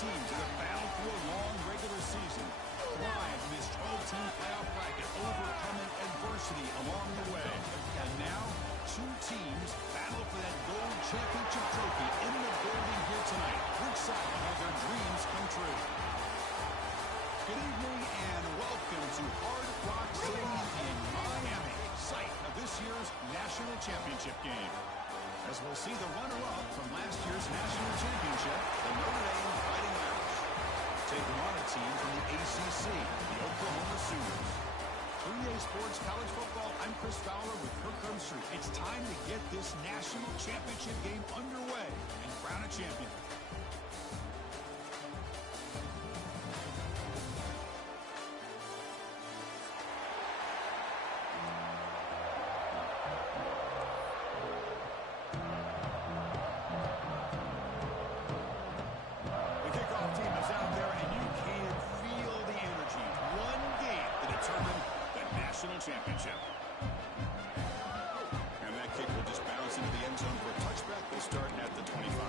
teams that have battled through a long regular season, thrived in this 12-team playoff bracket, overcoming adversity along the way. And now, two teams battle for that gold championship trophy in the building here tonight. We're excited to have their dreams come true. Good evening and welcome to Hard Rock Stadium in Miami, site of this year's national championship game. As we'll see the runner-up from last year's national championship, the Notre Dame Fighting Irish, taking on a team from the ACC, the Oklahoma Sooners. 3A Sports College Football, I'm Chris Fowler with Kirk Street. It's time to get this national championship game underway and crown a champion. Championship. And that kick will just bounce into the end zone for a touchback. They'll start at the 25.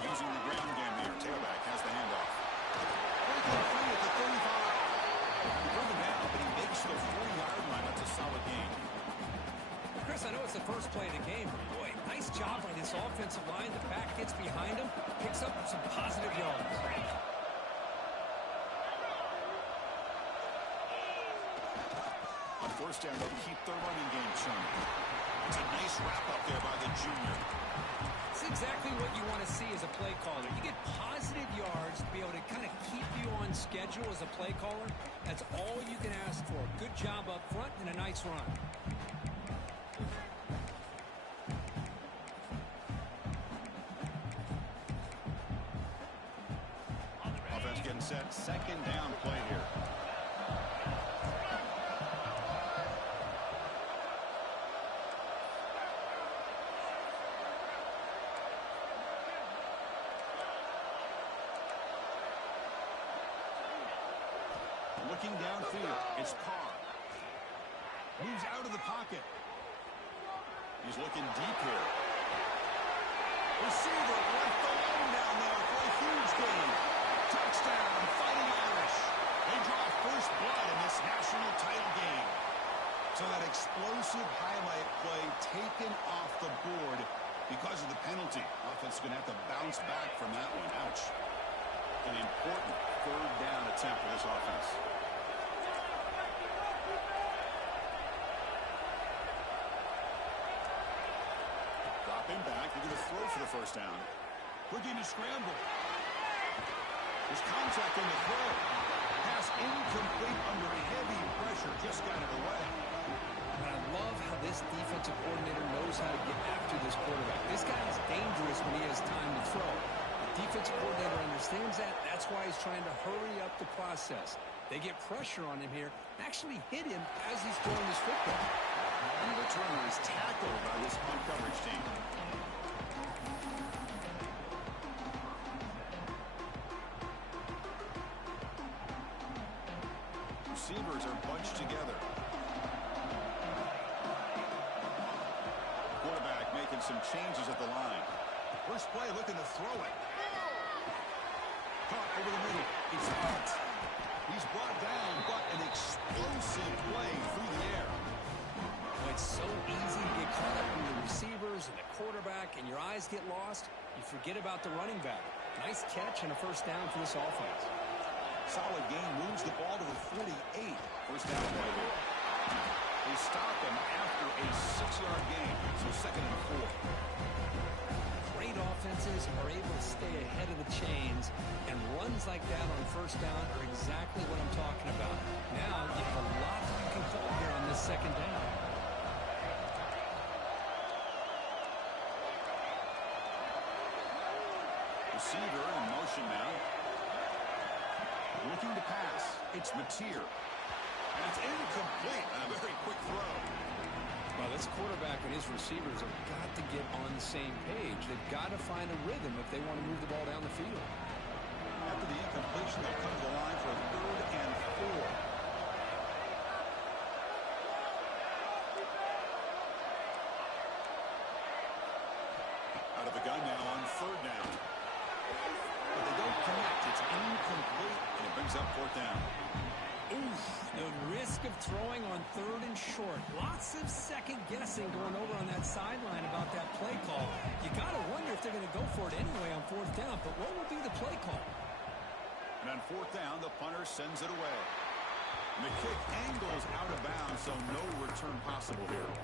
Using the ground game here. Tailback has the handoff. Breaking free at the 35. Driven down, but he makes the 40-yard line. That's a solid gain. Chris, I know it's the first play of the game. Boy, nice job on this offensive line. The back gets behind him, picks up some positive yards. On first down, they'll keep their running game churning. It's a nice wrap-up there by the junior. It's exactly what you want to see as a play caller. You get positive yards to be able to kind of keep you on schedule as a play caller. That's all you can ask for. Good job up front and a nice run. Offense getting set. Second down play here. Looking downfield, it's Carr. Moves out of the pocket. He's looking deep here. Receiver left alone down there for a huge gain. Touchdown, Fighting Irish. They draw first blood in this national title game. So that explosive highlight play taken off the board because of the penalty. Offense is going to have to bounce back from that one. Ouch. An important third down attempt for this offense. Dropping back, they're going to throw for the first down. Looking to scramble. There's contact on the throw. Pass incomplete under heavy pressure. Just got it away. And I love how this defensive coordinator knows how to get after this quarterback. This guy is dangerous when he has time to throw. The defensive coordinator understands that. That's why he's trying to hurry up the process. They get pressure on him here, actually hit him as he's throwing his football. And the returner is tackled by this punt coverage team. Receivers are bunched together. Quarterback making some changes at the line. First play looking to throw it. Caught over the middle. It's out. He's brought down, but an explosive play through the air. Well, it's so easy to get caught up in the receivers and the quarterback, and your eyes get lost. You forget about the running back. Nice catch and a first down for this offense. Solid gain, moves the ball to the 48. First down play here. They stop him after a 6-yard gain, so second and 4. Great offenses are able to stay ahead of the chains, and runs like that on first down are exactly what I'm talking about. Now you have a lot you can call here on this second down. Receiver in motion now. Looking to pass. It's Mateer. And it's incomplete. A very quick throw. Well, this quarterback and his receivers have got to get on the same page. They've got to find a rhythm if they want to move the ball down the field. After the incompletion, they'll come to the line for a 3rd and 4. Out of the gun now on 3rd down. But they don't connect. It's incomplete, and it brings up 4th down. Oof, the risk of throwing on 3rd and short. Lots of second guessing going over on that sideline about that play call. You got to wonder if they're going to go for it anyway on 4th down, but what will be the play call? And on 4th down, the punter sends it away. And the kick angles out of bounds, so no return possible here.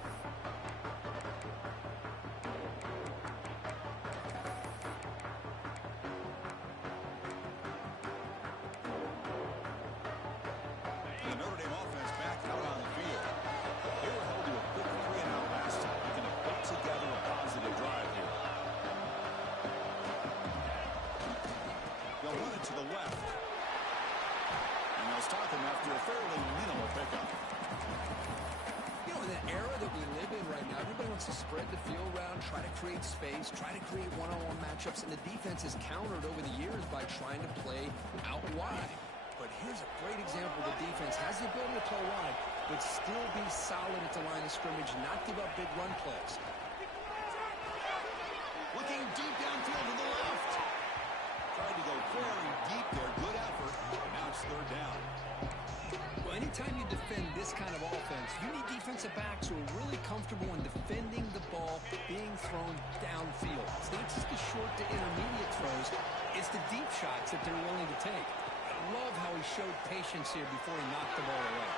To spread the field around, try to create space, try to create one-on-one matchups, and the defense has countered over the years by trying to play out wide. But here's a great example. The defense has the ability to play wide, but still be solid at the line of scrimmage, not give up big run plays. Looking deep downfield to the left. Tried to go very deep there. Good effort. Now it's 3rd down. Well, anytime you defend this kind of offense, you need defensive backs who are really comfortable in defending the ball being thrown downfield. It's not just the short to intermediate throws, it's the deep shots that they're willing to take. I love how he showed patience here before he knocked the ball away.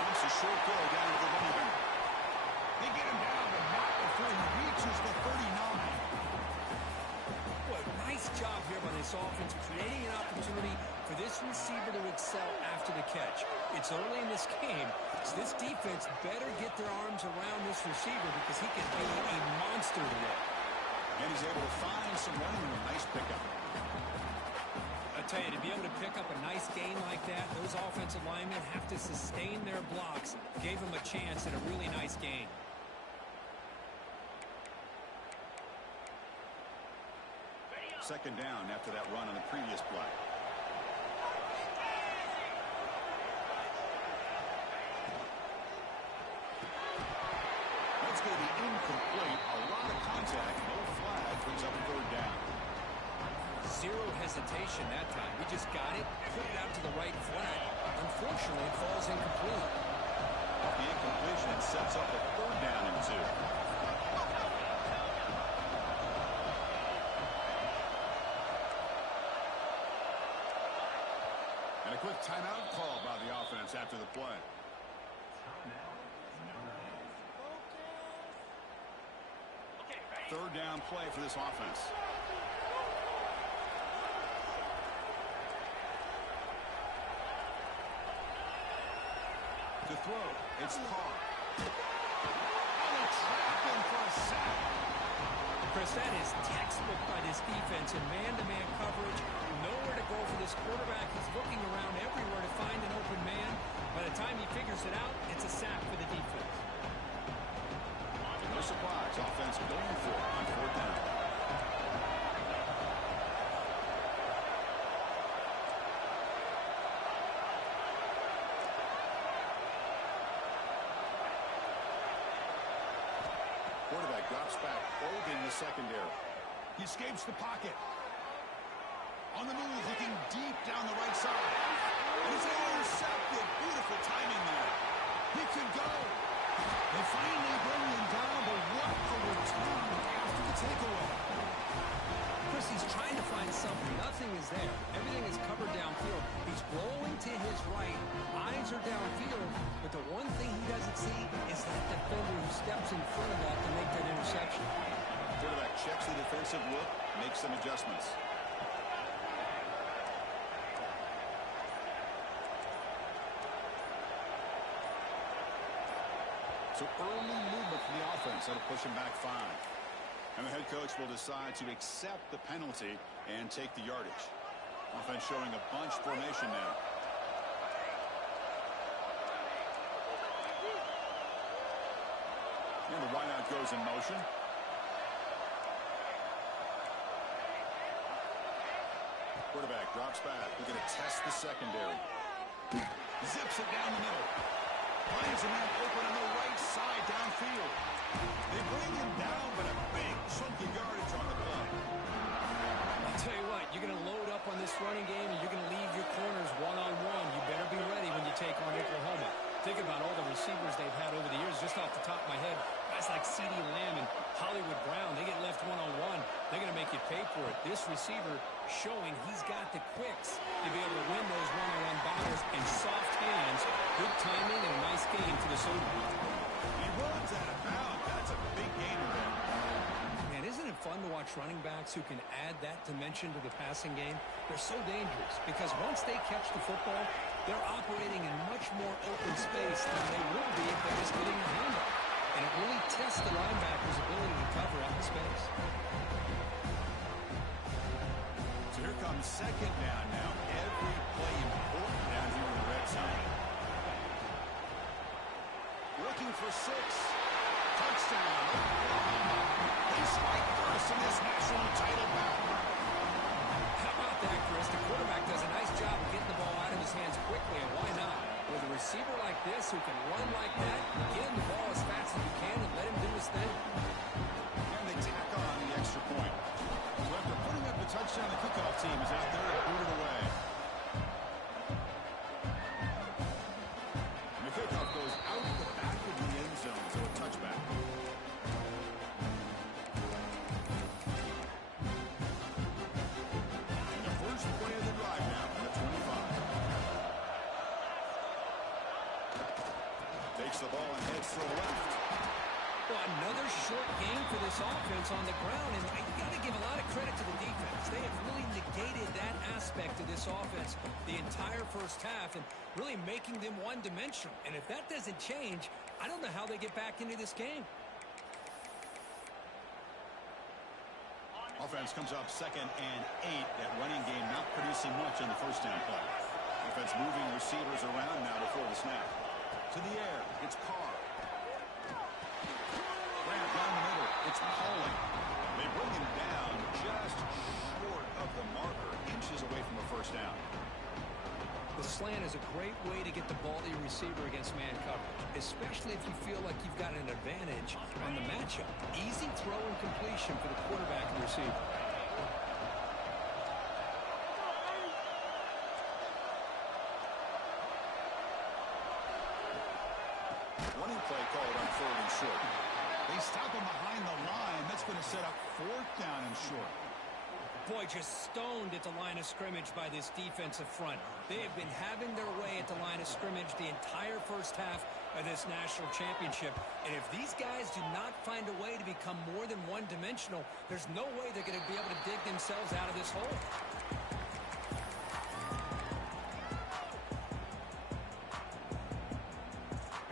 Dumps a short throw down to the running back. They get him down, but not before he reaches the 39. Boy, nice job here by this offense, creating an opportunity for this receiver to excel after the catch. It's early in this game, so this defense better get their arms around this receiver because he can be a monster today. And he's able to find some running room. Nice pickup. I tell you, to be able to pick up a nice gain like that, those offensive linemen have to sustain their blocks. Gave him a chance at a really nice gain. Second down after that run on the previous play. That's going to be incomplete. A lot of contact. No flag. Brings up a 3rd down. Zero hesitation that time. We just got it, put it out to the right flat. Unfortunately, it falls incomplete. Off the incompletion, it sets up a 3rd down and 2. And a quick timeout call by the offense after the play. Third down play for this offense. To throw, it's Carr. Oh, they trap him for a sack. Chris, that is textbook by this defense in man-to-man coverage. Nowhere to go for this quarterback. He's looking around everywhere to find an open man. By the time he figures it out, it's a sack for the defense. No surprise, offense going for it on 4th down. Quarterback drops back, holding the secondary. He escapes the pocket. On the move, looking deep down the right side. And he's intercepted. Beautiful timing there. He could go. They finally bring him down, but what a return after the takeaway. Chris, he's trying to find something. Nothing is there. Everything is covered downfield. He's rolling to his right. Eyes are downfield. But the one thing he doesn't see is that defender who steps in front of that to make that interception. Quarterback checks the defensive look, makes some adjustments. So early movement from the offense. That'll push him back 5. And the head coach will decide to accept the penalty and take the yardage. Offense showing a bunch formation now. And the wideout goes in motion. Quarterback drops back. We're going to test the secondary. Zips it down the middle. Finds a man open on the right side downfield. They bring him down, but a big chunk of yardage on the play. I'll tell you what, you're going to load up on this running game, and you're going to leave your corners one-on-one. You better be ready when you take on Oklahoma. Think about all the receivers they've had over the years. Just off the top of my head, guys like CeeDee Lamb and Hollywood Brown, they get left one-on-one. They're going to make you pay for it. This receiver showing he's got the quicks to be able to win those one-on-one battles in soft hands. Good timing and a nice game for the Sooners. He runs out of bounds. That's a big gainer there. Man, isn't it fun to watch running backs who can add that dimension to the passing game? They're so dangerous because once they catch the football, they're operating in much more open space than they would be if they're just getting a handoff. And it really tests the linebacker's ability to cover out the space. So here comes second down now. Every play important down here in the red zone. Looking for 6. Touchdown. They strike first in this national title battle. How about that, Chris? The quarterback does a nice job of getting the ball out of his hands quickly, and why not? With a receiver like this who can run like that, get him the ball as fast as you can and let him do his thing. And they tack on the extra point. So after putting up the touchdown, the kickoff team is out there and boot it away. And the kickoff goes out the back of the end zone, so a touchback. And the first play of the drive now on the 25. Takes the ball and heads to the left. Well, another short game for this offense on the ground, and you got to give a lot of credit to the defense. They have really negated that aspect of this offense the entire first half and really making them one-dimensional. And if that doesn't change, I don't know how they get back into this game. Offense comes up 2nd and 8. That running game not producing much on the first down play. Offense moving receivers around now before the snap. To the air, it's Carr. Grant down the middle, it's Pauling. They bring him down just short of the marker, inches away from a first down. The slant is a great way to get the ball to your receiver against man coverage, especially if you feel like you've got an advantage on the matchup. Easy throw and completion for the quarterback and receiver. Running play called on 3rd and short. They stop him behind the line. That's going to set up 4th down and short. Boy, just stoned at the line of scrimmage by this defensive front. They have been having their way at the line of scrimmage the entire first half of this national championship. And if these guys do not find a way to become more than one-dimensional, there's no way they're going to be able to dig themselves out of this hole.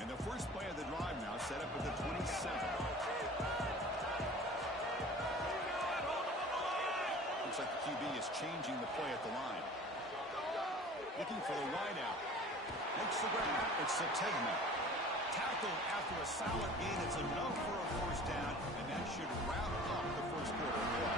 And the first play of the drive now set up at the 27. Looks like the QB is changing the play at the line. Looking for the wideout. Makes the grab. It's Sategna. Tackled after a solid gain. It's enough for a first down, and that should wrap up the first quarter of play.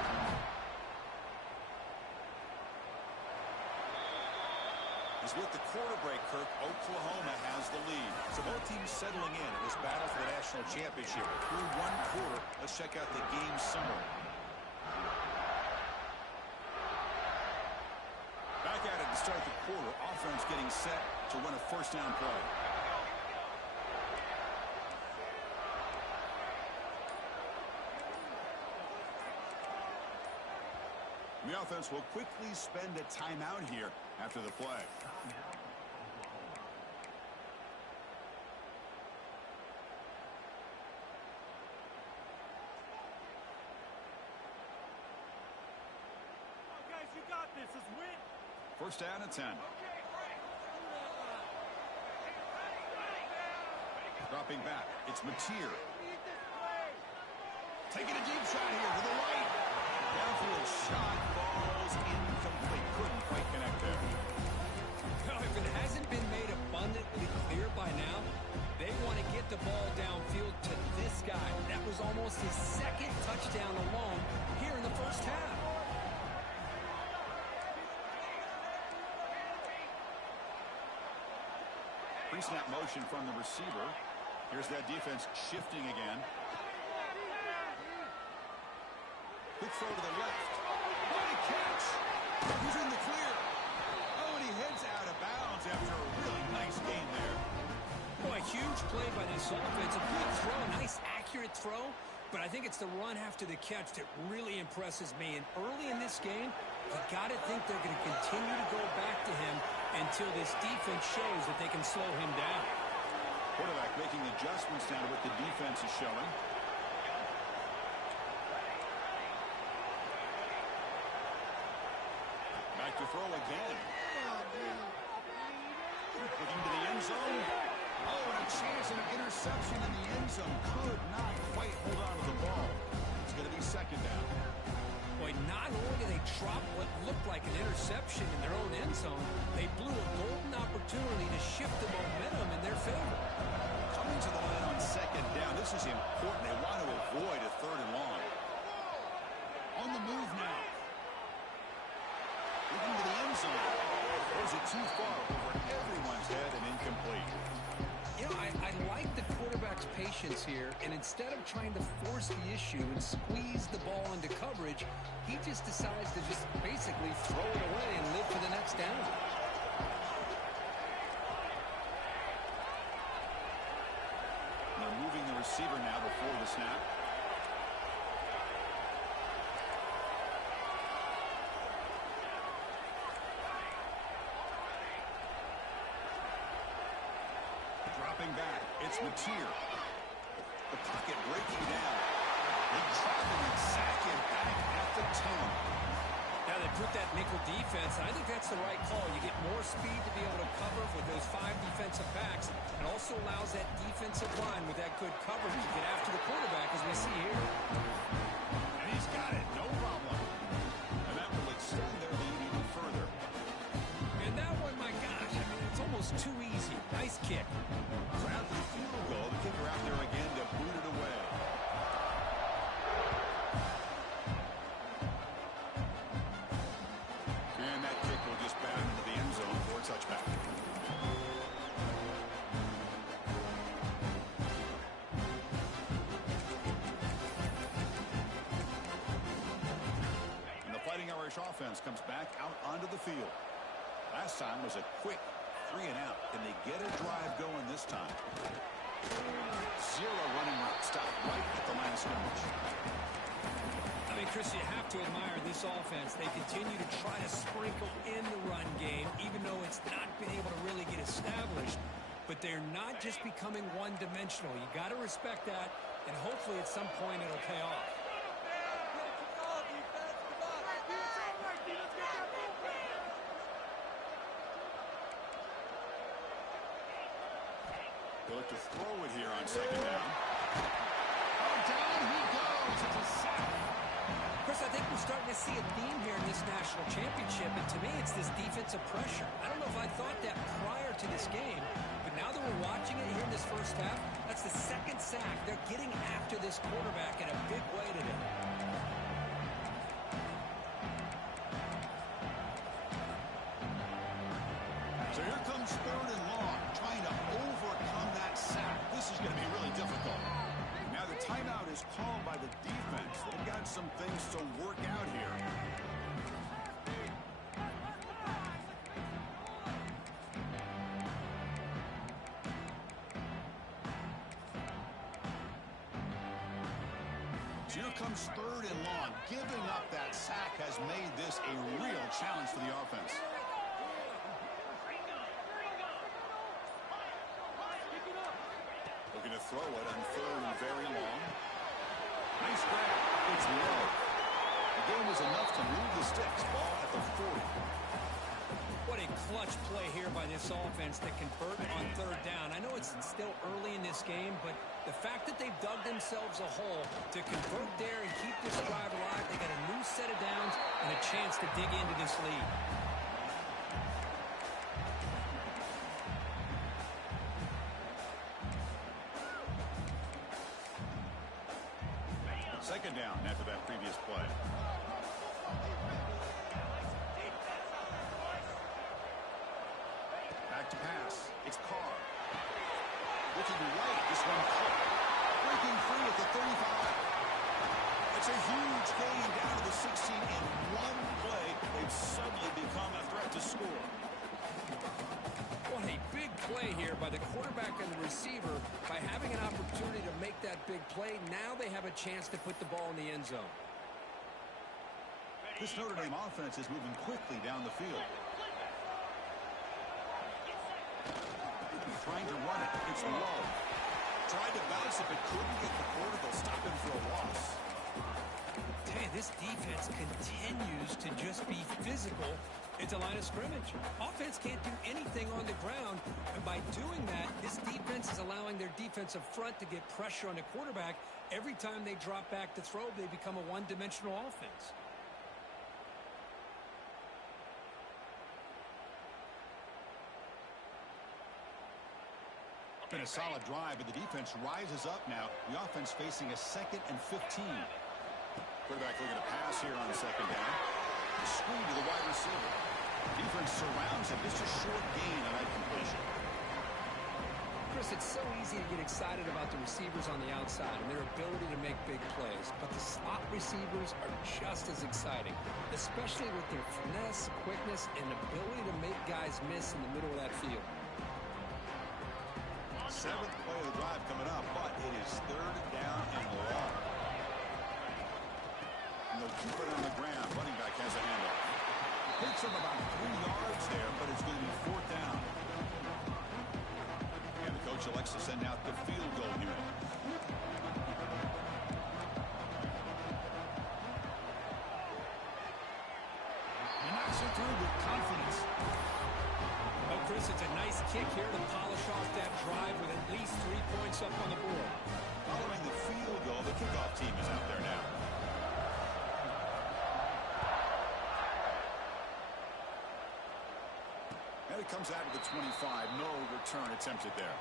As with the quarter break, Kirk, Oklahoma has the lead. So both teams settling in this battle for the national championship. Through one quarter, let's check out the game summary. Back at it to start the quarter. Offense getting set to run a first down play. The offense will quickly spend a timeout here after the play. Guys, you got this. Let's win. First down and 10. Dropping back. It's Mateer. Taking a deep shot here to the right. Downfield shot falls incomplete. Couldn't quite connect there. Well, if it hasn't been made abundantly clear by now, they want to get the ball downfield to this guy. Pre-snap motion from the receiver. Here's that defense shifting again. Quick throw to the left. What a catch! He's in the clear. Oh, and he heads out of bounds after a really nice game there. Boy, huge play by this offense. A good throw, nice accurate throw. But I think it's the run after the catch that really impresses me. And early in this game, you got to think they're going to continue to go back to him until this defense shows that they can slow him down. Quarterback making adjustments now to what the defense is showing. Back to throw again. Looking to the end zone. Oh, and a chance and an interception in the end zone. Could not quite hold on to the ball. It's going to be second down. Boy, not only did they drop what looked like an interception in their own end zone, they blew a golden opportunity to shift the momentum in their favor. Coming to the line on second down. This is important. They want to avoid a third and long. On the move now. Looking to the end zone. Throws it too far over everyone's head and incomplete. You know, I like the quarterback's patience here, and instead of trying to force the issue and squeeze the ball into coverage, he just decides to just basically throw it away and live for the next down. They're moving the receiver now before the snap. Dropping back, it's Mateer. The pocket breaking down. They drop him and sack him back at the 10. Now they put that nickel defense, and I think that's the right call. You get more speed to be able to cover with those 5 defensive backs. It also allows that defensive line with that good coverage to get after the quarterback, as we see here. And he's got it, no problem. And that will extend their lead even further. And that one, my gosh, I mean, it's almost too easy. Nice kick. Grab the field goal. The kicker out there again to boot it away. And that kick will just bound into the end zone for a touchback. And the Fighting Irish offense comes back out onto the field. Last time was a quick 3 and out. Can they get a drive going this time? Zero running route. Stop right at the line of scrimmage. I mean, Chris, you have to admire this offense. They continue to try to sprinkle in the run game, even though it's not been able to really get established. But they're not just becoming one-dimensional. You got to respect that, and hopefully at some point it'll pay off. They'll look to throw it here on second down. Oh, down he goes. It's a sack. Chris, I think we're starting to see a theme here in this national championship, and to me it's this defensive pressure. I don't know if I thought that prior to this game, but now that we're watching it here in this first half, that's the second sack. They're getting after this quarterback in a big way today. So here comes third and long, trying to overcome that sack. This is going to be really difficult. Now the timeout is called by the defense. They've got some things to work out here. So here comes third and long. Giving up that sack has made this a real challenge for the offense. Looking to throw it on third and very long. Nice grab. It's low. The game was enough to move the sticks. Ball at the 40. What a clutch play here by this offense to convert on third down. I know it's still early in this game, but the fact that they've dug themselves a hole to convert there and keep this drive alive, they got a new set of downs and a chance to dig into this lead. Second down after that previous play. Back to pass. It's Carr. play here by the quarterback and the receiver. By having an opportunity to make that big play, now they have a chance to put the ball in the end zone. This Notre Dame offense is moving quickly down the field. Trying to run it. It's low. Tried to bounce it, but couldn't get the quarter. They'll stop him for a loss. Hey, this defense continues to just be physical at the line of scrimmage. Offense can't do anything on the ground, and by doing that, this defense is allowing their defensive front to get pressure on the quarterback. Every time they drop back to throw, they become a one-dimensional offense. Been a solid drive, but the defense rises up now. The offense facing a 2nd and 15. Quarterback looking to pass here on 2nd down. Screen to the wide receiver. Defense surrounds him. Just a short gain on that completion. Chris, it's so easy to get excited about the receivers on the outside and their ability to make big plays, but the slot receivers are just as exciting, especially with their finesse, quickness, and ability to make guys miss in the middle of that field. 7th play of the drive coming up, but it is 3rd down and long. And they'll keep it on the ground. Running back has a handoff. Picks up about 3 yards there, but it's going to be 4th down. And the coach elects to send out the field goal unit. He knocks it through with confidence. Well, Chris, it's a nice kick here to polish off that drive with at least 3 points up on the board. Following the field goal, the kickoff team is out there now. And it comes out of the 25. No return attempted there.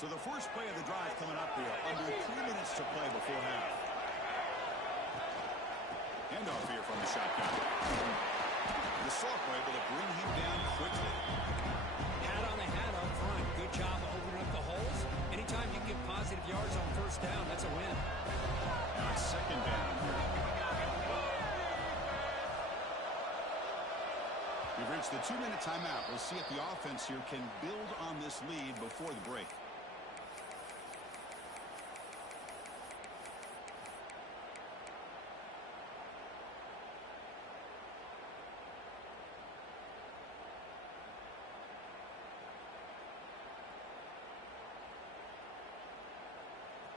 So the first play of the drive coming up here. Under 3 minutes to play before half. Handoff here from the shotgun. The sophomore able to bring him down quickly. Hat on the hat up front. Good job of opening up the holes. Anytime you get positive yards on 1st down, that's a win. Now it's 2nd down here. We've reached the 2-minute timeout. We'll see if the offense here can build on this lead before the break.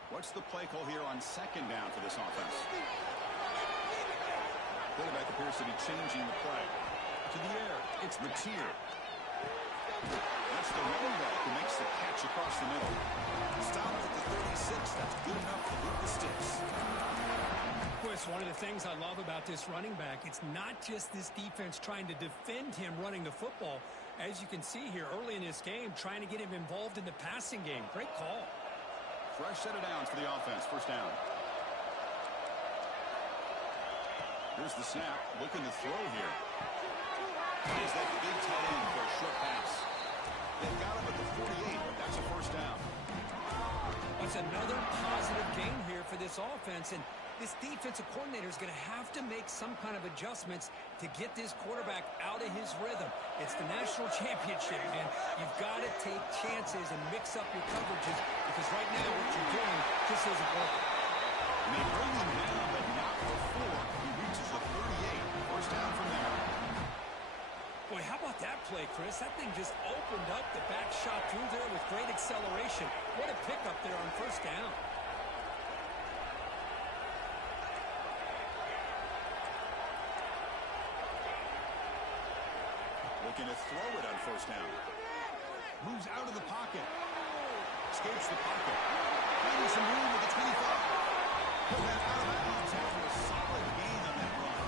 What's the play call here on 2nd down for this offense? Quarterback appears to be changing the play. To the air, it's Mateer. That's the running back who makes the catch across the middle. Stops at the 36. That's good enough to move the sticks. Chris, one of the things I love about this running back, it's not just this defense trying to defend him running the football. As you can see here early in this game, trying to get him involved in the passing game. Great call. Fresh set of downs for the offense. 1st down. Here's the snap. Looking to throw here. Is that big tight end for a short pass? They've got him at the 48, but that's a 1st down. That's another positive gain here for this offense, and this defensive coordinator is going to have to make some kind of adjustments to get this quarterback out of his rhythm. It's the national championship, man. You've got to take chances and mix up your coverages because right now what you're doing just isn't working. And they bring him down, but not before he reaches the 38. 1st down from there. Boy, how about that play, Chris? That thing just opened up the back shot through there with great acceleration. What a pickup there on 1st down. Looking to throw it on 1st down. Moves out of the pocket. Escapes the pocket. Finding some room at the 25. Put that out of bounds after a solid gain on that run.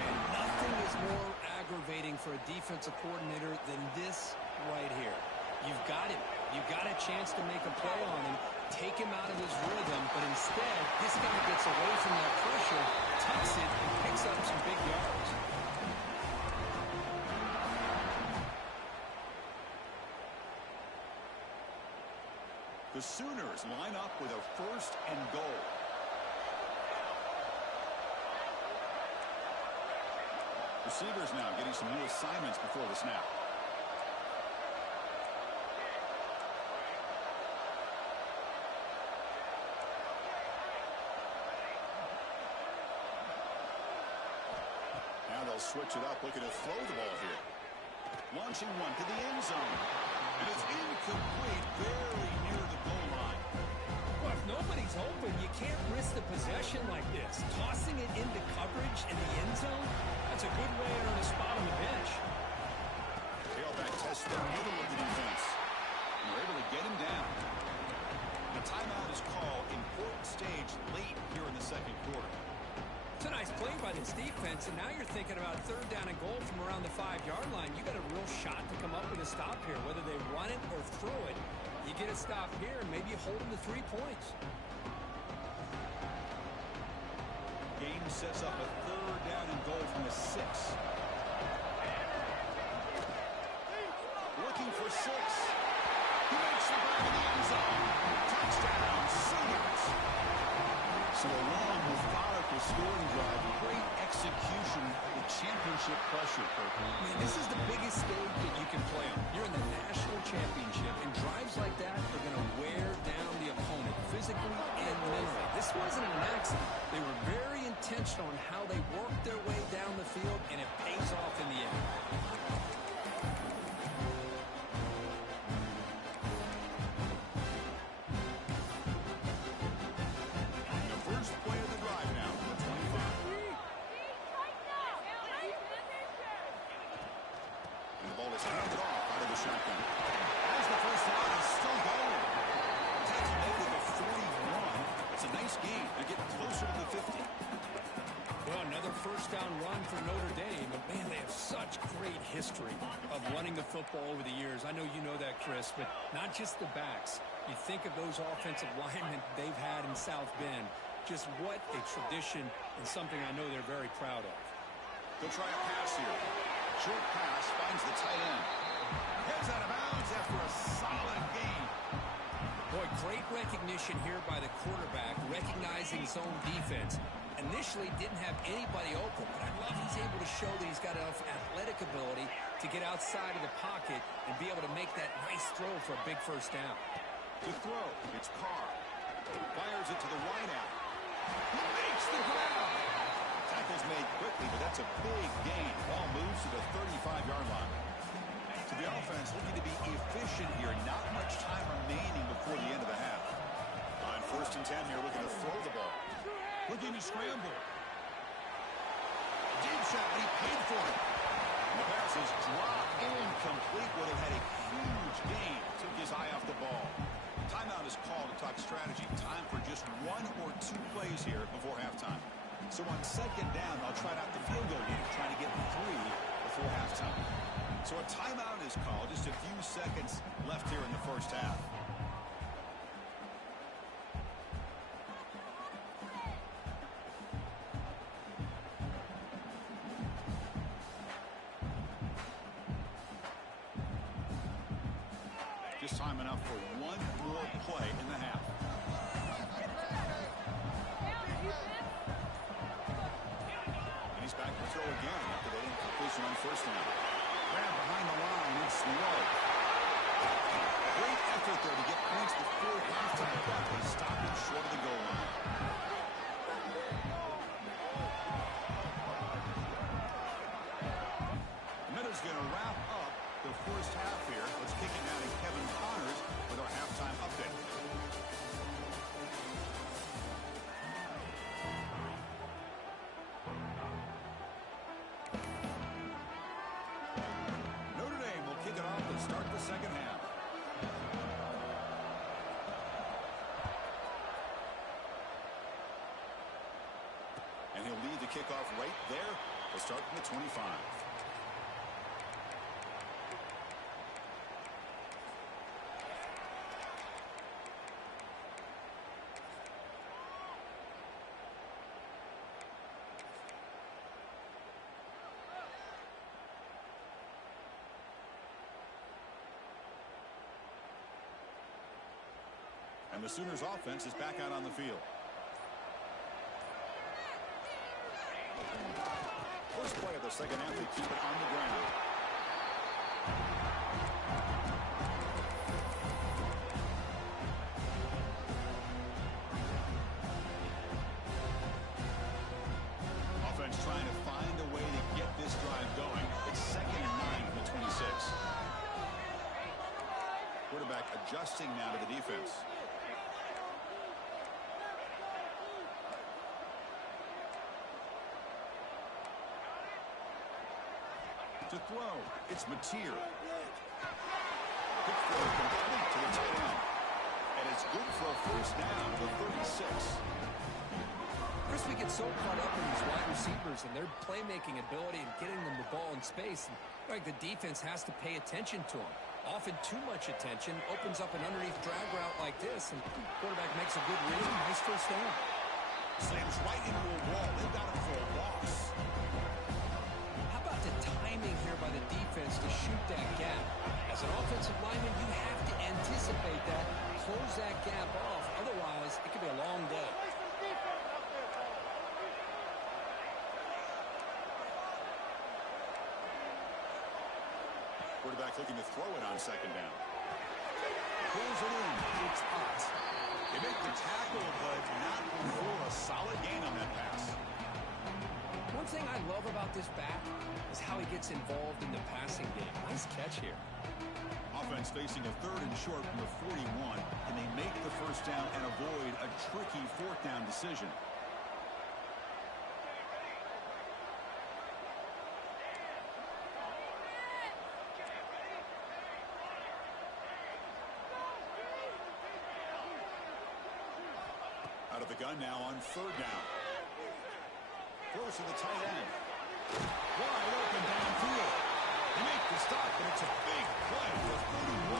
Man, nothing is more aggravating for a defensive coordinator than this right here. You've got him. You've got a chance to make a play on him, take him out of his rhythm, but instead, this guy gets away from that pressure, tucks it, and picks up some big yards. The Sooners line up with a 1st and goal. Receivers now getting some new assignments before the snap. Now they'll switch it up, looking to throw the ball here. Launching one to the end zone. And it's incomplete, barely near the goal line. Well, if nobody's open, you can't risk the possession like this. Tossing it into coverage in the end zone, that's a good way to earn a spot on the bench. Tailback tests the middle of the defense. And they're able to get him down. The timeout is called, important stage late here in the second quarter. It's a nice play by this defense, and now you're thinking about third down and goal from around the 5-yard line. You got a real shot to come up with a stop here, whether they run it or throw it. You get a stop here, and maybe you hold them to 3 points. Game sets up a third down and goal from the 6. Looking for 6. He makes the grab in the end zone. Touchdown, Sooners. So a long, methodical scoring drive, great execution with championship pressure, Kirk. Man, this is the biggest stage that you can play on. You're in the national championship, and drives like that are going to wear down the opponent physically and mentally. This wasn't an accident. They were very intentional on how they worked their way down the field, and it pays off in the end. History of running the football over the years. I know you know that, Chris, but not just the backs. You think of those offensive linemen they've had in South Bend. Just what a tradition and something I know they're very proud of. They'll try a pass here. Short pass finds the tight end. Heads out of bounds after a solid gain. Boy, great recognition here by the quarterback, recognizing zone defense. Initially didn't have anybody open, but I love he's able to show that he's got enough athletic ability to get outside of the pocket and be able to make that nice throw for a big first down. To throw, it's Carr. Fires it to the wideout. He makes the grab. Tackle's made quickly, but that's a big gain. Ball moves to the 35-yard line. So the offense looking to be efficient here. Not much time remaining before the end of the half. On 1st and 10 here, looking to throw the ball. Looking to scramble. Deep shot, but he paid for it. And the pass is dropped incomplete. Would have had a huge gain. Took his eye off the ball. Timeout is called to talk strategy. Time for just 1 or 2 plays here before halftime. So on 2nd down, they'll try out the field goal unit, trying to get 3 before halftime. So a timeout is called. Just a few seconds left here in the first half. Time enough for 1 more play in the half. And he's back to throw again after the incompletion on 1st down. Grab behind the line and slow. Great effort there to get points before halftime, but they stopped it short of the goal line. The Meadows going to wrap up the first half here. Let's kick it now to Kevin Connors with our halftime update. Notre Dame will kick it off to start the second half. And he'll lead the kickoff right there to start from the 25. And the Sooners offense is back out on the field. First play of the the second half to keep it on the ground. Offense trying to find a way to get this drive going. It's 2nd and 9 from the 26. Quarterback adjusting now to the defense. To throw, it's Mateer. Quick throw complete to the tight end. And it's good for a first down to the 36. Chris, we get so caught up in these wide receivers and their playmaking ability and getting them the ball in space. And, like, the defense has to pay attention to them. Often too much attention opens up an underneath drag route like this, and the quarterback makes a good read. Nice first down. Slams right into a wall. They've got him for a loss. How about the timing here by the defense to shoot that gap? As an offensive lineman, you have to anticipate that, close that gap off. Otherwise, it could be a long day. Quarterback looking to throw it on second down. Pulls it in. It's hot. They make the tackle, but not before a solid gain on that pass. One thing I love about this back is how he gets involved in the passing game. Nice catch here. Offense facing a 3rd and short from the 41. Can they make the first down and avoid a tricky 4th down decision? Out of the gun now on 3rd down. Throws to the tight end. Wide open downfield. They make the stop, but it's a big play for 31.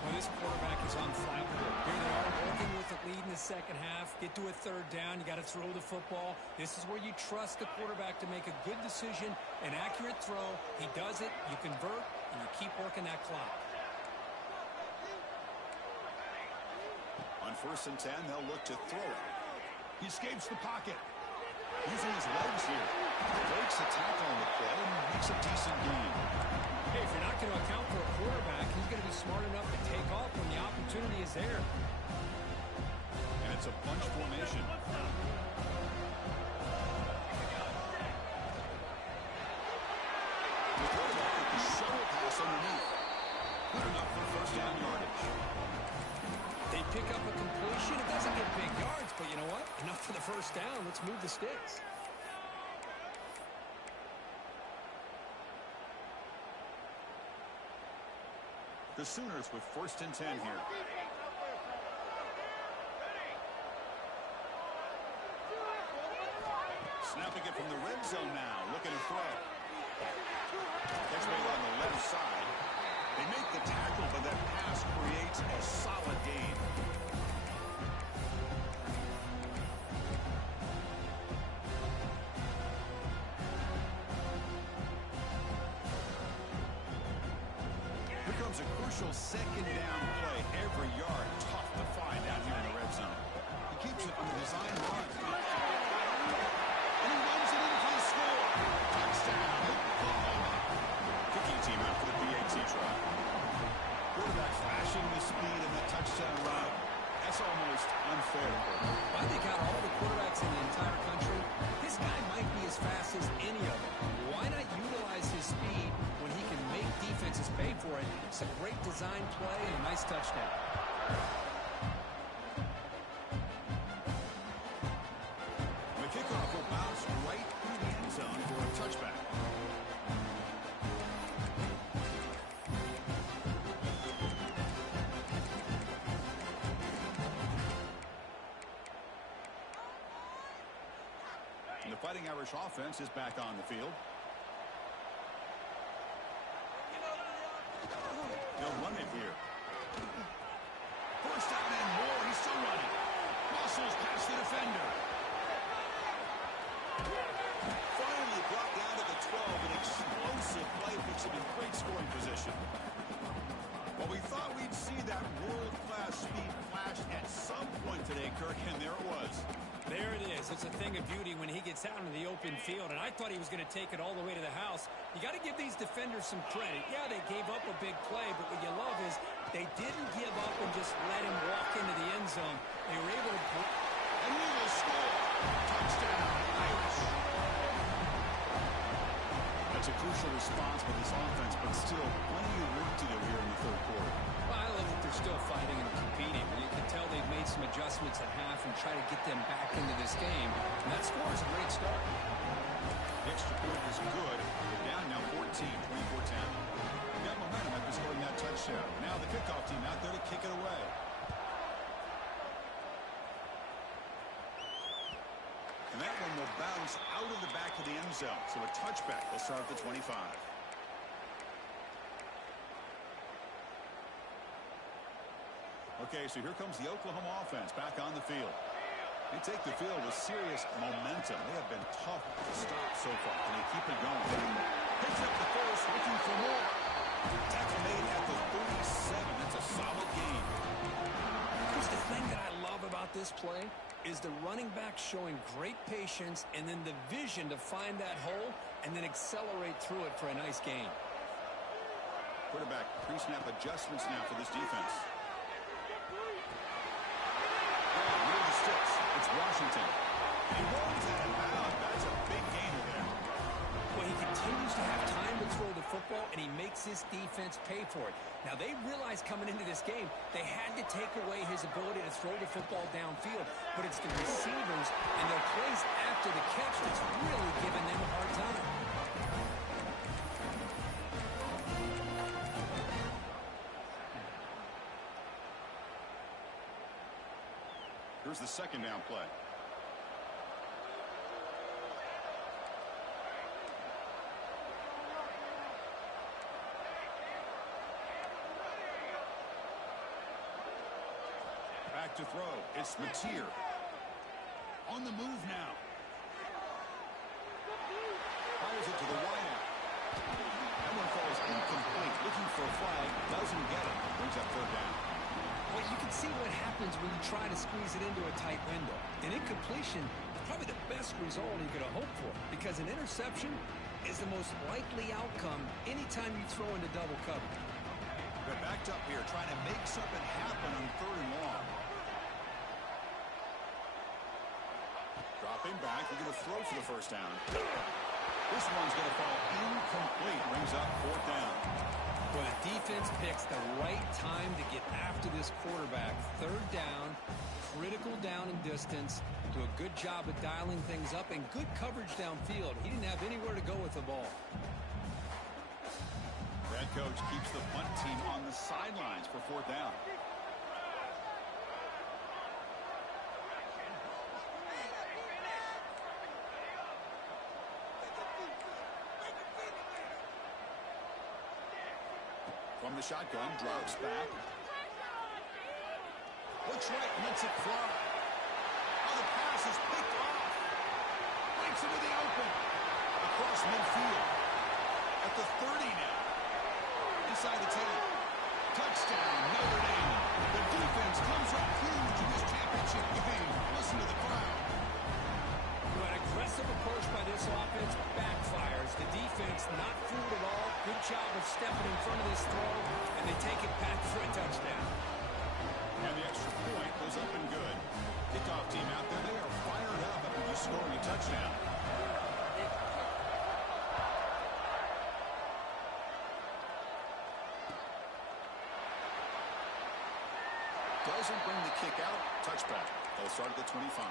Well, this quarterback is unflappable. Here they are working with the lead in the second half. Get to a 3rd down. You got to throw the football. This is where you trust the quarterback to make a good decision, an accurate throw. He does it, you convert, and you keep working that clock. On 1st and 10, they'll look to throw it. He escapes the pocket. Using his legs here. Breaks a tackle on the play and makes a decent gain. Hey, if you're not going to account for a quarterback, he's going to be smart enough to take off when the opportunity is there. And it's a bunch formation. The quarterback with the shovel pass underneath. Good enough for first down yardage. They pick up a completion. It doesn't get big yards, but you know what? Enough for the first down. Let's move the sticks. The Sooners with 1st and 10 here. Snapping it from the red zone now. Looking to throw. Gets made on the left side. They make the tackle, but that pass creates a solid gain. Here comes a crucial 2nd down play. Every yard tough to find down here in the red zone. He keeps it on the design run. And he runs it in for the score. Touchdown, Oklahoma. Kicking team after the PAT try. Quarterback flashing the speed in the touchdown route. That's almost unfair. I think out of all the quarterbacks in the entire country, this guy might be as fast as any of them. Why not utilize his speed when he can make defenses pay for it? It's a great design play and a nice touchdown. The kickoff will bounce right through the end zone for a touchback. And the Fighting Irish offense is back on the field. They'll run it here. First down and more. He's still running. Muscles past the defender. Finally brought down to the 12. An explosive play puts him in great scoring position. Well, we thought we'd see that world-class speed flash at some point today, Kirk, and there it was. There it is. It's a thing of beauty when he gets pass out in the open field, and I thought he was going to take it all the way to the house. You got to give these defenders some credit. Yeah, they gave up a big play, but what you love is they didn't give up and just let him walk into the end zone. They were able to... And he will score. Touchdown, Irish. That's a crucial response by this offense, but still plenty of work to do here in the third quarter. Well, I love that they're still fighting and competing. You can tell they've made some adjustments at half and try to get them back into this game. And that score is a great start. The extra point is good. They're down now 14, 24-10. They got momentum after scoring that touchdown. Now the kickoff team out there to kick it away. And that one will bounce out of the back of the end zone. So a touchback. They'll start at the 25. Okay, so here comes the Oklahoma offense back on the field. They take the field with serious momentum. They have been tough to stop so far. Can they keep it going? Picks up the first, looking for more. Tackle made at the 37. That's a solid gain. Here's the thing that I love about this play is the running back showing great patience and then the vision to find that hole and then accelerate through it for a nice gain. Quarterback pre-snap adjustments now for this defense. It's Washington. And he rolls that out. That's a big gainer there. Well, he continues to have time to throw the football, and he makes his defense pay for it. Now, they realized coming into this game, they had to take away his ability to throw the football downfield. But it's the receivers and their plays after the catch that's really giving them a hard time. Here's the second down play. Back to throw. It's Mateer. On the move now. Fires it to the wideout. That one falls incomplete. Looking for a flag. Doesn't get it. Brings up third down. Well, you can see what happens when you try to squeeze it into a tight window. An incompletion is probably the best result you could have hoped for because an interception is the most likely outcome anytime you throw into double cover. They're backed up here trying to make something happen on third and long. Dropping back. We're going to throw for the first down. This one's going to fall incomplete. Brings up fourth down. Well, the defense picks the right time to get after this quarterback. Third down, critical down and distance. Do a good job of dialing things up and good coverage downfield. He didn't have anywhere to go with the ball. The head coach keeps the punt team on the sidelines for fourth down. From the shotgun, drops back. Looks right, lets it fly. Oh, the pass is picked off. Breaks into the open. Across midfield. At the 30 now. Inside the 10. Touchdown, Notre Dame. The defense comes up huge in this championship game. Listen to the crowd. An aggressive approach by this offense backfires. The defense not fooled at all. Good job of stepping in front of this throw, and they take it back for a touchdown. And the extra point goes up and good. Kickoff team out there, they are fired up after just scoring a touchdown. Doesn't bring the kick out. Touchback. They'll start at the 25.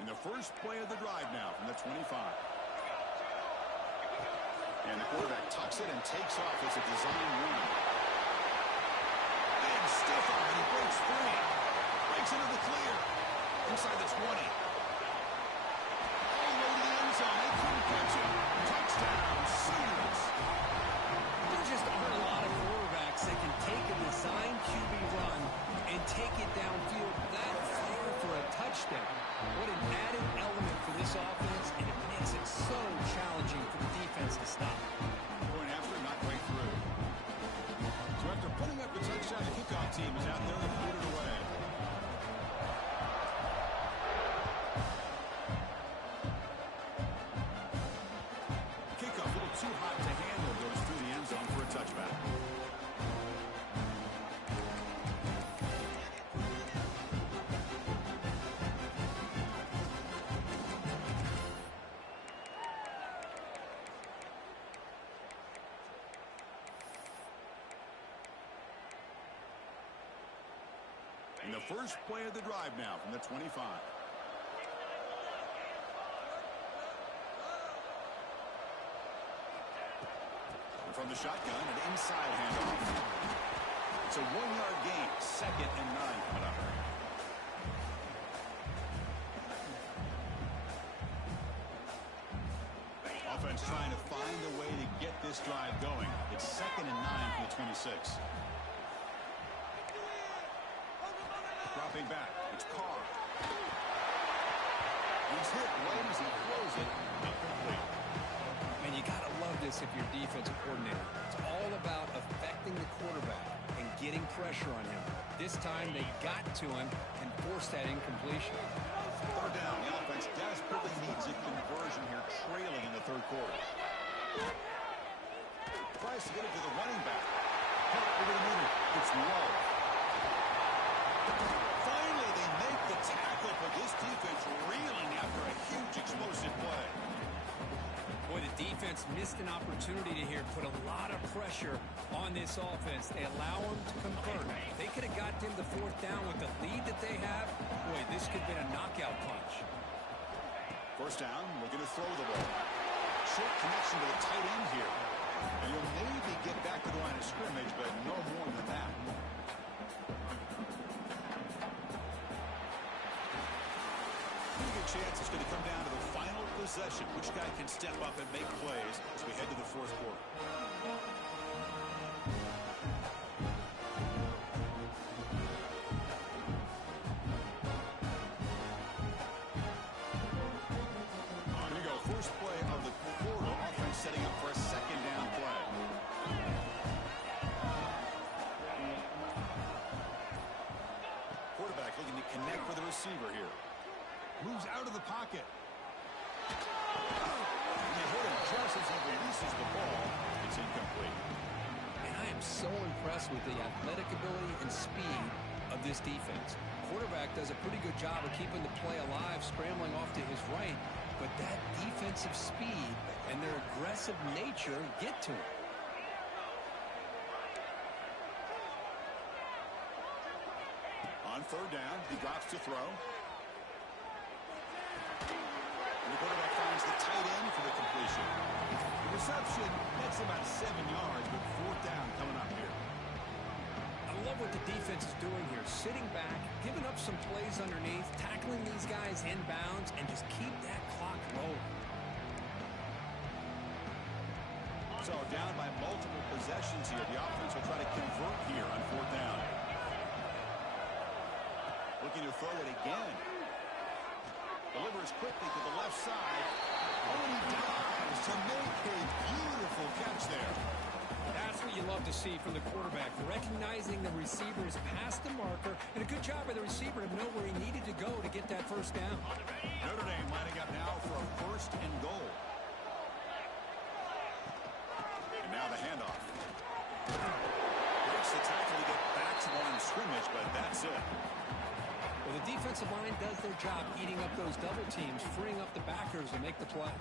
In the first play of the drive now from the 25. And the quarterback tucks it and takes off as a design run. Big stiff arm, and he breaks free. Breaks into the clear. Inside the 20. All the way to the end zone. They couldn't catch him. Touchdown, Sooners. There just aren't a lot of quarterbacks that can take a design QB defense to stop. Going after it, not quite through. So after putting up a touchdown, the kickoff team is out there to put it away. Kickoff a little too hot to handle, goes through the end zone for a touchback. And the first play of the drive now from the 25. And from the shotgun, an inside handoff. It's a 1-yard gain, 2nd and 9 coming up. Offense trying to find a way to get this drive going. It's 2nd and 9 from the 26. Dropping back, it's Carr. He's hit right as he throws it. Incomplete. And you got to love this if you're defensive coordinator. It's all about affecting the quarterback and getting pressure on him. This time they got to him and forced that incompletion. 3rd down. The offense desperately needs a conversion here, trailing in the 3rd quarter. Tries to get it to the running back. Cut over the middle. It's low. Finally, they make the tackle, but this defense reeling after a huge explosive play. Boy, the defense missed an opportunity to here put a lot of pressure on this offense. They allow them to convert. They could have got them to 4th down with the lead that they have. Boy, this could have been a knockout punch. 1st down, looking to throw the ball. Short connection to the tight end here. And you'll maybe get back to the line of scrimmage, but no more than that. Pretty good chance it's going to come down to the final possession. Which guy can step up and make plays as we head to the 4th quarter. Here we go. First play of the quarter. Offense setting up for a 2nd down play. Quarterback looking to connect with the receiver here. Moves out of the pocket. And they hit him just as he releases the ball. It's incomplete. And I am so impressed with the athletic ability and speed of this defense. Quarterback does a pretty good job of keeping the play alive, scrambling off to his right, but that defensive speed and their aggressive nature get to him. On 3rd down, he drops to throw. And the quarterback finds the tight end for the completion. The reception, that's about 7 yards, but 4th down coming up here. I love what the defense is doing here, sitting back, giving up some plays underneath, tackling these guys inbounds, and just keep that clock rolling. So down by multiple possessions here. The offense will try to convert here on 4th down. Looking to throw it again. Delivers quickly to the left side. Oh, and he dives to make a beautiful catch there. That's what you love to see from the quarterback, recognizing the receiver is past the marker, and a good job by the receiver to know where he needed to go to get that 1st down. Notre Dame lining up now for a 1st and goal. And now the handoff. Breaks the tackle to get back to the line of scrimmage, but that's it. Well, the defensive line does their job eating up those double teams, freeing up the backers to make the play.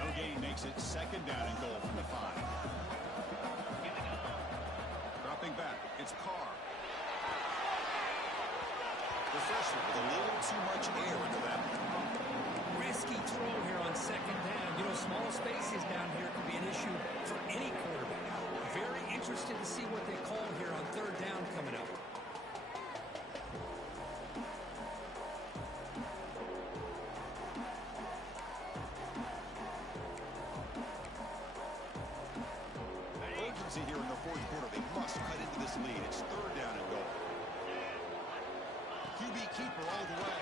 No gain makes it 2nd down and goal from the 5. Dropping back, it's Carr. The freshman with a little too much air into that. Risky throw here on 2nd down. You know, small spaces down here can be an issue for any quarterback. Very interested to see what they call here on 3rd down coming up. Urgency here in the 4th quarter. They must cut into this lead. It's 3rd down and goal. QB keeper all the way.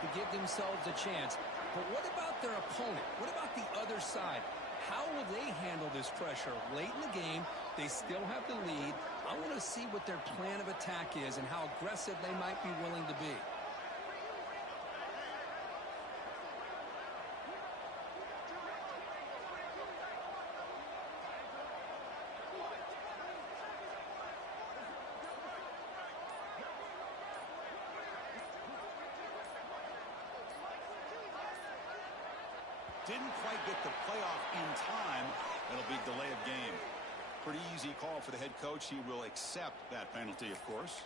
to give themselves a chance. But what about their opponent? What about the other side? How will they handle this pressure? Late in the game, they still have the lead. I want to see what their plan of attack is and how aggressive they might be willing to be. Didn't quite get the playoff in time. It'll be delay of game. Pretty easy call for the head coach. He will accept that penalty, of course.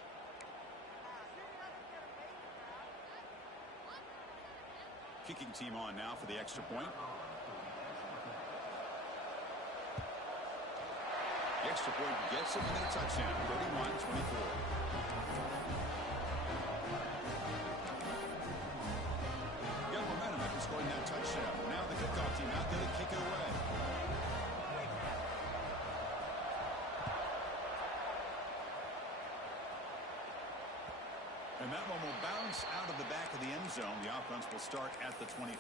Kicking team on now for the extra point. The extra point gets him and then a touchdown. 31-24. Scoring that touchdown. Now the kickoff team out there to kick it away. And that one will bounce out of the back of the end zone. The offense will start at the 25.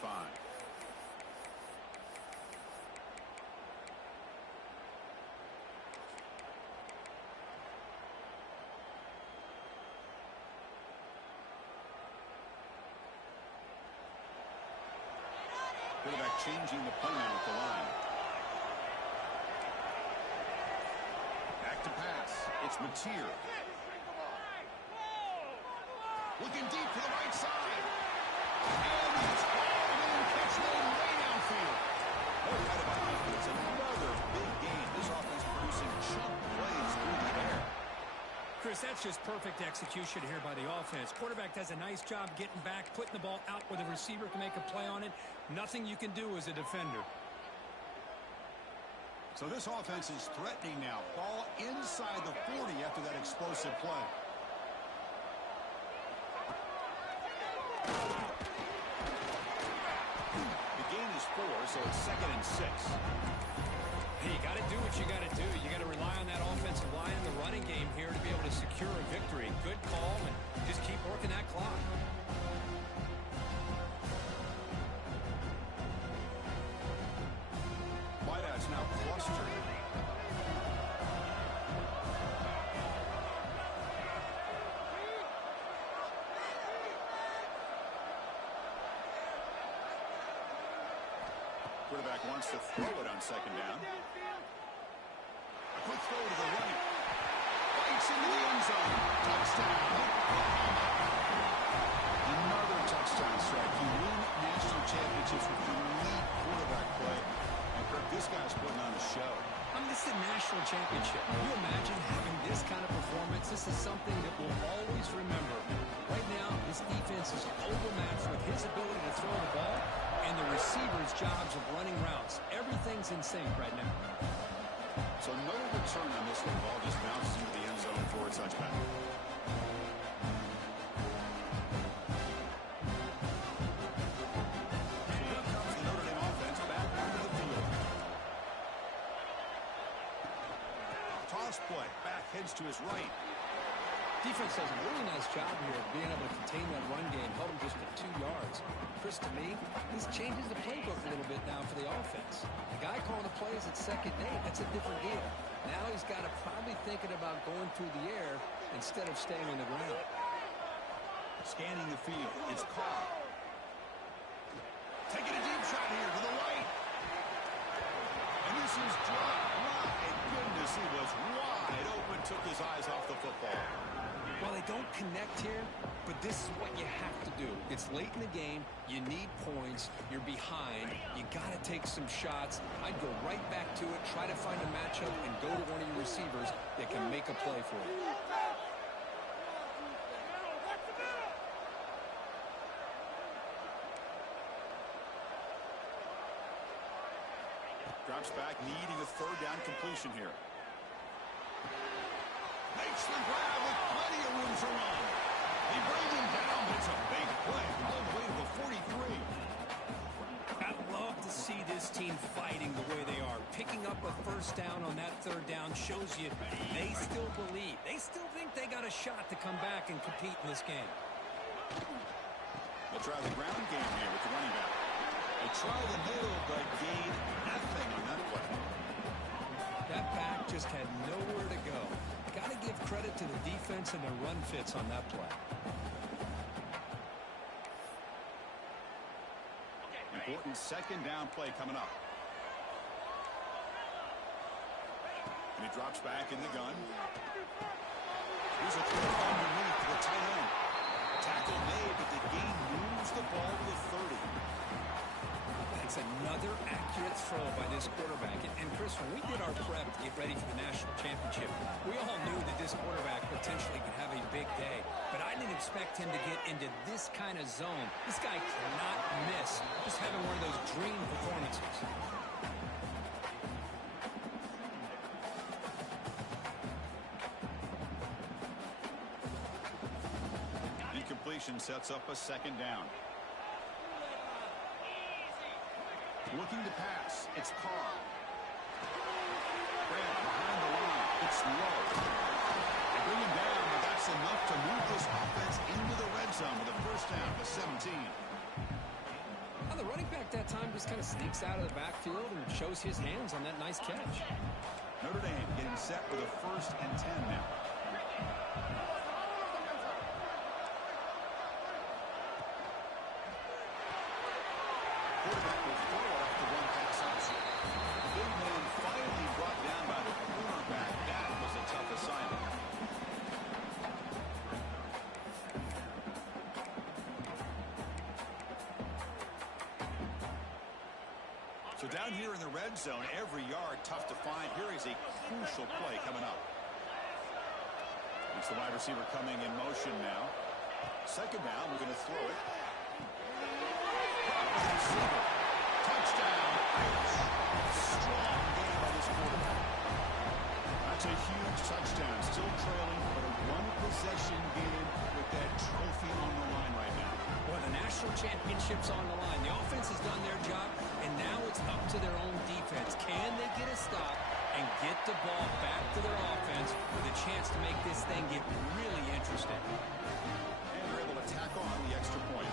Quarterback changing the play now at the line. Back to pass. It's Mateer. Looking deep to the right side. And it's hauled in. Catch made way downfield. No doubt about it. It's another big game. This offense producing chunk plays through the air. Chris, that's just perfect execution here by the offense. Quarterback does a nice job getting back, putting the ball out where the receiver can make a play on it. Nothing you can do as a defender. So this offense is threatening now. Ball inside the 40 after that explosive play. The gain is 4, so it's 2nd and 6. Hey, you got to do what you got to do. You got to rely on that offensive line in the running game here to be able to secure a victory. Good call, and just keep working that clock. Wideouts now clustered. Quarterback wants to throw it on 2nd down. A quick throw to the right. Bites into the end zone. Touchdown. Another touchdown strike. You win national championships with elite quarterback play. And Kirk, this guy's putting on a show. I mean, this is a national championship. Can you imagine having this kind of performance? This is something that we'll always remember. Right now, this defense is overmatched with his ability to throw the ball and the receiver's jobs of running routes. Everything's in sync right now. So no return on this one. Ball just bounces into the end zone for a touchback. So here comes the Notre Dame offense back onto the field. Toss play. Back heads to his right. Defense does a really nice job here of being able to contain that run game, held him just at 2 yards. Chris, to me, this changes the playbook a little bit now for the offense. The guy calling the plays at 2nd and 8, that's a different deal. Now he's got to probably thinking about going through the air instead of staying on the ground. Scanning the field. It's Carr. Taking a deep shot here to the right. And this is dropped. My goodness, he was wide open, took his eyes off the football. Well, they don't connect here, but this is what you have to do. It's late in the game. You need points. You're behind. You got to take some shots. I'd go right back to it, try to find a matchup, and go to one of your receivers that can make a play for you. Drops back, needing a 3rd down completion here. Makes the grab with plenty of room to run. They bring him down, but it's a big play all the way to the 43. I'd love to see this team fighting the way they are. Picking up a 1st down on that 3rd down shows you they still believe. They still think they got a shot to come back and compete in this game. The They'll try the ground game here with the running back. They try the middle, but gain nothing on that play. That back just had nowhere to go. Got to give credit to the defense and their run fits on that play. Important second down play coming up. And he drops back in the gun. Here's a throw underneath to the tight end. Tackle made, but the gain moves the ball to the 30. That's another accurate throw by this quarterback. And Chris, when we did our prep to get ready for the national championship, we all knew that this quarterback potentially could have a big day. But I didn't expect him to get into this kind of zone. This guy cannot miss. Just having one of those dream performances. Incompletion sets up a second down. Looking to pass. It's Carr. Grant behind the line. It's low. They bring him down, but that's enough to move this offense into the red zone with a first down to 17. Now the running back that time just kind of sneaks out of the backfield and shows his hands on that nice catch. Notre Dame getting set with a 1st and 10 now. Quarterback will throw it off the one pass option. Big man finally brought down by the cornerback. That was a tough assignment. So down here in the red zone, every yard tough to find. Here is a crucial play coming up. It's the wide receiver coming in motion now. Second down, we're going to throw it. Touchdown, Irish. Strong game by this quarterback. That's a huge touchdown. Still trailing, but a one-possession game with that trophy on the line right now. Well, the national championship's on the line. The offense has done their job, and now it's up to their own defense. Can they get a stop and get the ball back to their offense with a chance to make this thing get really interesting? And they're able to tack on the extra point.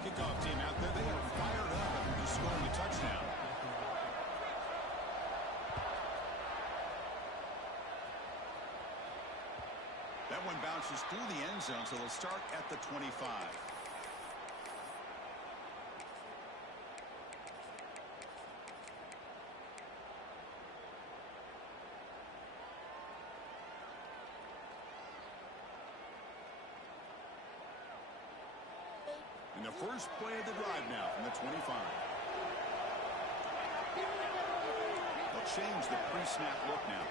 Kickoff team out there, they are fired up after just scoring a touchdown. That one bounces through the end zone, so they'll start at the 25. And the first play of the drive now from the 25. They'll change the pre-snap look now.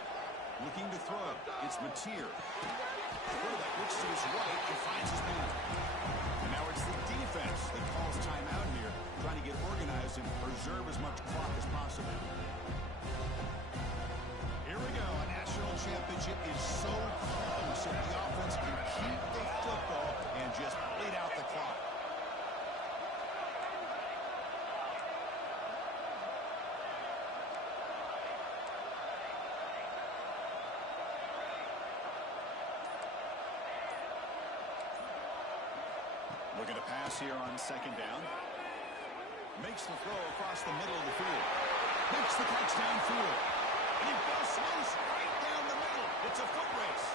Looking to throw. It's Mateer. Quarterback looks to his right and finds his man. And now it's the defense that calls timeout here, trying to get organized and preserve as much clock as possible. Here we go. A national championship is so close if the offense can keep the football and just bleed out the clock. Looking to pass here on second down. Makes the throw across the middle of the field. Makes the catch downfield. And he busts loose right down the middle. It's a foot race.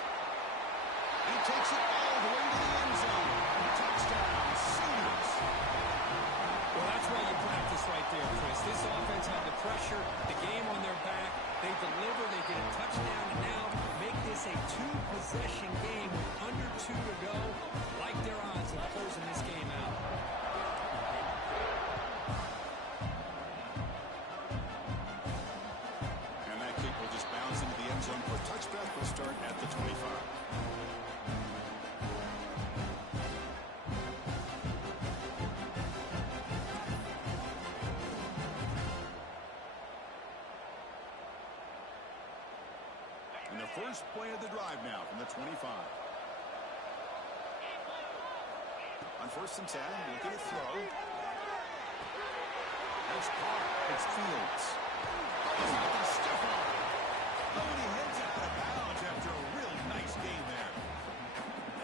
And he takes it all the way to the end zone. Touchdown, Sooners. Well, that's why you practice right there, Chris. This offense had the pressure, the game on their back. They deliver, they get a touchdown, and now make this a two-possession game with under 2 to go. Like their odds of closing this game out. And that kick will just bounce into the end zone for a touchback. We'll start at the 25. And the first play of the drive now from the 25. On 1st and 10, looking to throw. against Fields. Oh, and he heads out of bounds after a real nice game there.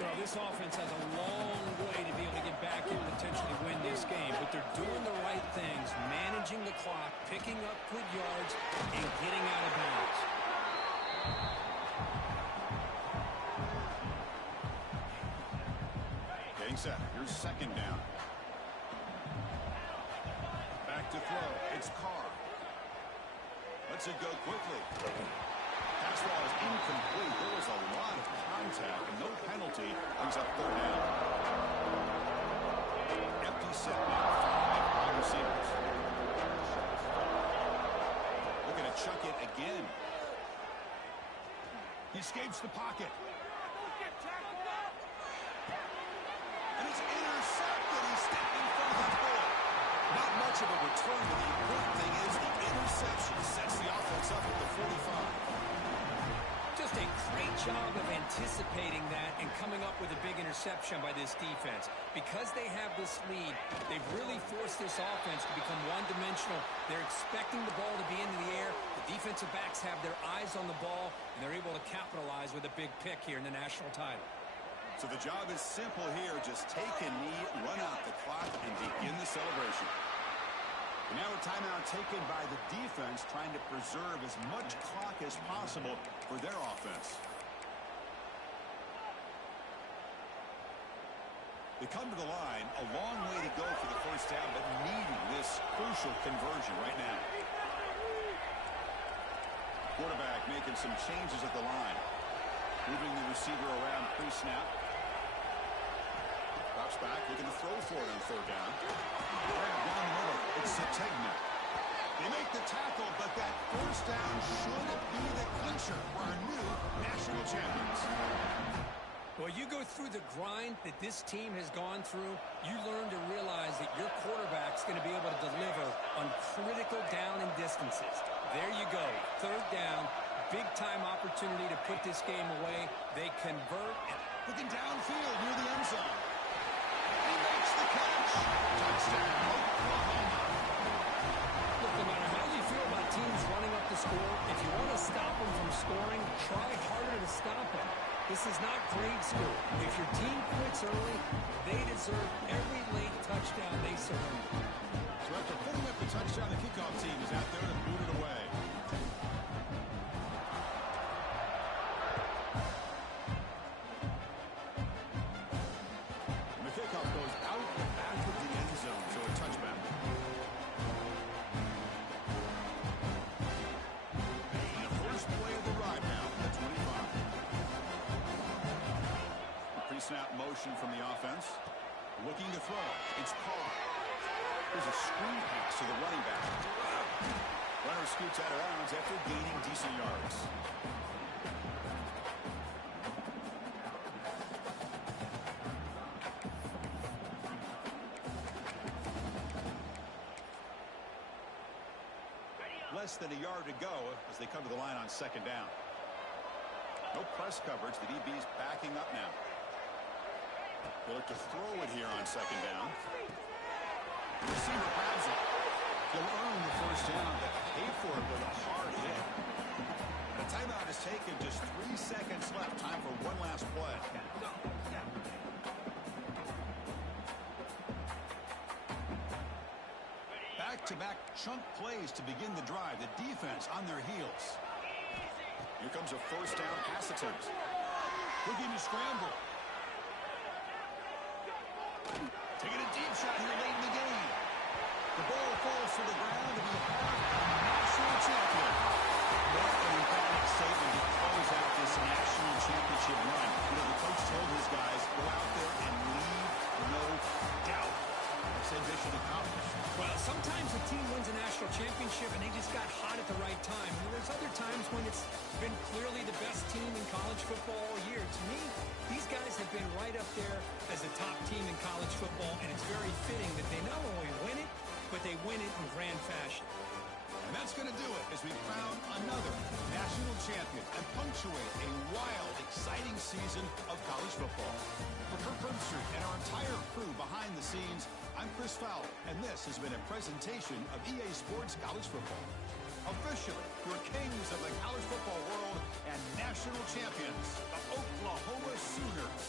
Well, this offense has a long way to be able to get back and potentially win this game, but they're doing the right things, managing the clock, picking up good yards, and getting out of bounds. Getting set. Here's second down. Back to throw. It's Carr. Lets it go quickly. Pass ball is incomplete. There was a lot of contact and no penalty. Brings up third down. Empty set now. 5 wide receivers. Looking to chuck it again. He escapes the pocket. And it's intercepted. He's stepped in front of the ball. Not much of a return, but the important thing is the interception sets the offense up at the 45. Just a great job of anticipating that and coming up with a big interception by this defense. Because they have this lead, they've really forced this offense to become one-dimensional. They're expecting the ball to be into the air. The defensive backs have their eyes on the ball, and they're able to capitalize with a big pick here in the national title. So the job is simple here. Just take a knee, run out the clock, and begin the celebration. And now a timeout taken by the defense, trying to preserve as much clock as possible for their offense. They come to the line, a long way to go for the first down, but needing this crucial conversion right now. Quarterback making some changes at the line. Moving the receiver around pre-snap. Drops back, looking to throw for it on third down. Right down the middle, it's Sategna. They make the tackle, but that first down should be the clincher for our new national champions. Well, you go through the grind that this team has gone through, you learn to realize that your quarterback's going to be able to deliver on critical down and distances. There you go, third down, big-time opportunity to put this game away. They convert. Looking downfield near the end zone. He makes the catch. Touchdown, Oklahoma. Look, no matter how you feel about teams running up the score, if you want to stop them from scoring, try harder to stop them. This is not grade school. If your team quits early, they deserve every late touchdown they surrender. So after putting up the touchdown, the kickoff team is out there to boot it away. And the kickoff goes out the back of the end zone, so a touchback. And the first play of the ride now at 25. Pre-snap motion from the offense. Looking to throw. It's Carr. There's a screen pass to the running back. Runner scoots out of bounds after gaining decent yards. Less than a yard to go as they come to the line on second down. No press coverage. The DB's backing up now. They look to throw it here on second down. The receiver grabs it. He'll earn the first down, but pay for it with a hard hit. The timeout is taken. Just 3 seconds left. Time for one last play. Back-to-back chunk plays to begin the drive. The defense on their heels. Here comes a first down pass attempt. Looking to scramble. Taking a deep shot here late in the game. The ball falls to the ground to be part of the national champion. What an emphatic statement to close out this national championship run. You know, the coach told his guys, go out there and leave no doubt. They said mission accomplished. Well, sometimes a team wins a national championship and they just got hot at the right time. And there's other times when it's been clearly the best team in college football all year. To me, these guys have been right up there as a top team in college football, and it's very fitting that they not only win it, but they win it in grand fashion. And And that's going to do it as we crown another national champion and punctuate a wild, exciting season of college football. For Kirk Herbstreit and our entire crew behind the scenes, I'm Chris Fowler, and this has been a presentation of EA Sports College Football. Officially, your kings of the college football world and national champions, the Oklahoma Sooners.